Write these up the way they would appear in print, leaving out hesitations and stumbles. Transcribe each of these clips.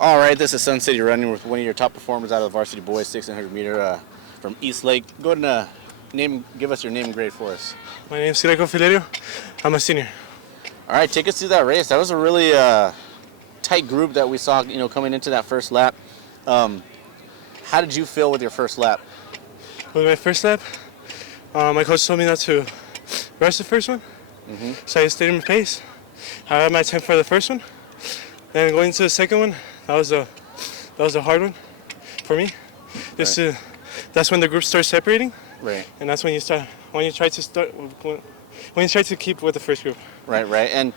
All right, this is Sun City Running with one of your top performers out of the varsity boys, 1600 meter from East Lake. Go ahead and give us your name and grade for us. My name's Greco, Filerio. I'm a senior. All right, take us through that race. That was a really tight group that we saw, coming into that first lap. How did you feel with your first lap? With my first lap, my coach told me not to rush the first one, so I stayed in my pace. I had my time for the first one. Then going to the second one, that was a hard one for me. That's when the group starts separating, Right. and that's when you try to keep with the first group. Right. And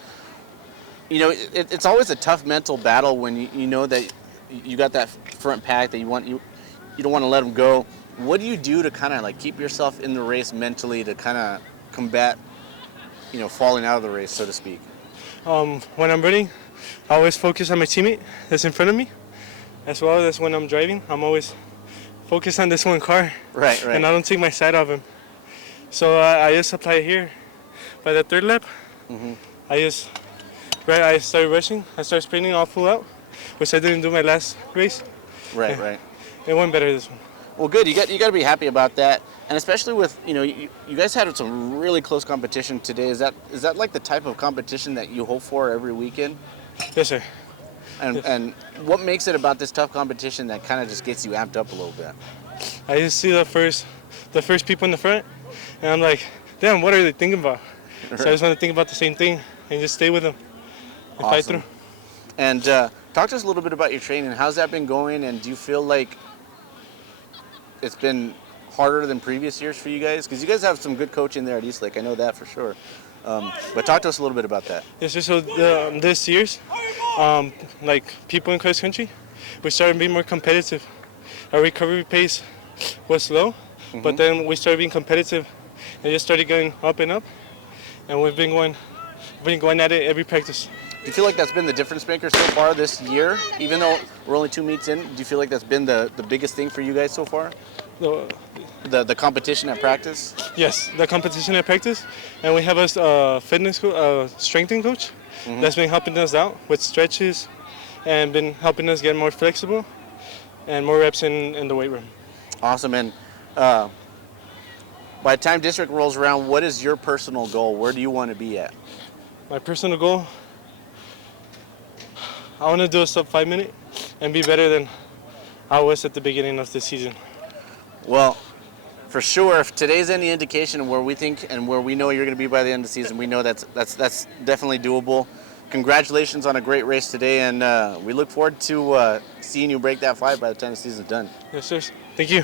it's always a tough mental battle when you know that you got that front pack that you don't want to let them go. What do you do to kind of like keep yourself in the race mentally to kind of combat, falling out of the race, so to speak? When I'm running, I always focus on my teammate that's in front of me, as well as when I'm driving. I'm always focused on this one car, Right. and I don't take my sight off him. So I just apply it here. By the third lap, I started rushing. I started sprinting all full out, which I didn't do my last race. Right. It went better this one. Well, good. You got to be happy about that, and especially with you guys had some really close competition today. Is that like the type of competition that you hope for every weekend? Yes, sir. And what makes it about this tough competition that kind of just gets you amped up a little bit? I just see the first people in the front, and I'm like, damn, what are they thinking about? So I just want to think about the same thing and just stay with them and fight through. And talk to us a little bit about your training. How's that been going? And do you feel like it's been harder than previous years for you guys? Because you guys have some good coaching there at East Lake. I know that for sure. But talk to us a little bit about that. Yes, sir. So this year's, like people in cross country, we started being more competitive. Our recovery pace was slow, but then we started being competitive and just started going up and up. And we've been going at it every practice. Do you feel like that's been the difference maker so far this year? Even though we're only 2 meets in, do you feel like that's been the biggest thing for you guys so far? The competition at practice? Yes, the competition at practice. And we have a strengthening coach that's been helping us out with stretches and been helping us get more flexible and more reps in the weight room. Awesome. And by the time district rolls around, what is your personal goal? Where do you want to be at? My personal goal, I want to do a sub 5 minute and be better than I was at the beginning of the season. Well, for sure, if today's any indication of where we think and where we know you're going to be by the end of the season, we know that's definitely doable. Congratulations on a great race today, and we look forward to seeing you break that 5 by the time the season's done. Yes, sir. Thank you.